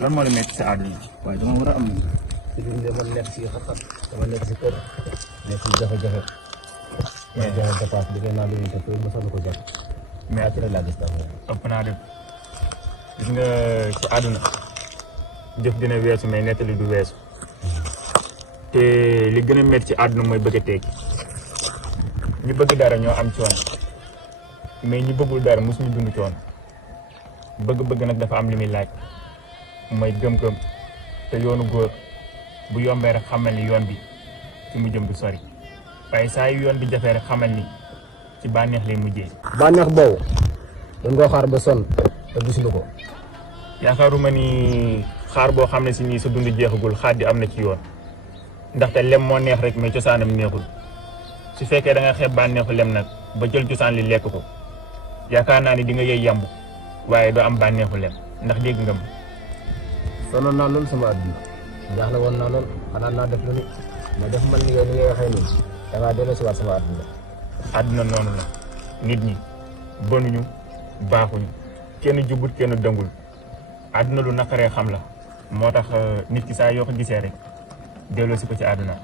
lan moo la metti si àdduna. waaye dama war a am ci li nga nekk si xat-xat dama nekk si kër nekk si jafe-jafe. mais joxe dépense bi naa lu te ma sonn ko jàpp. mais ci laa gis dara. ëpp naa def gis nga ci àdduna jëf dina weesu mais nettali du weesu te li gën a métti ci àdduna mooy bëgg a tekki ñu bëgg dara ñoo am coon mais ñu bëggul dara mosuñu dund coon bëgg-bëgg nag dafa am li muy laaj mooy gëm-gëm te yoonu góor bu yombee rek xamal ni yoon bi ci mu jëm du sori waaye saa yu yoon bi jafee rek xamal ni ci bànneex lay mujjee. bànneex boobu dañ koo xaar ba sonn te gisuñu ko. yaakaaruma ni xaar boo xam ne si nii sa dund jeexagul xaar di am na ci yoon ndaxte lem moo neex rek mais cosaanam neexul su fekkee da nga xeeb bànneexu lem nag ba jël cosaan li lekk ko yaakaar naa ni di nga yëy yàmb waaye doo am bànneexu lem ndax dégg nga ma. sonoon naa lool sama àdduna jaaxle woon naa lool xanaa naa def lu ni mais def man ni ngay waxee nii da ngaa delloo si waat sama àdduna. àdduna noonu la nit ñi bonuñu baaxuñu kenn jubut kenn dëngul àdduna lu naqaree xam la moo tax nit ki saa yoo ko gisee rek delloo si ko ci àdduna.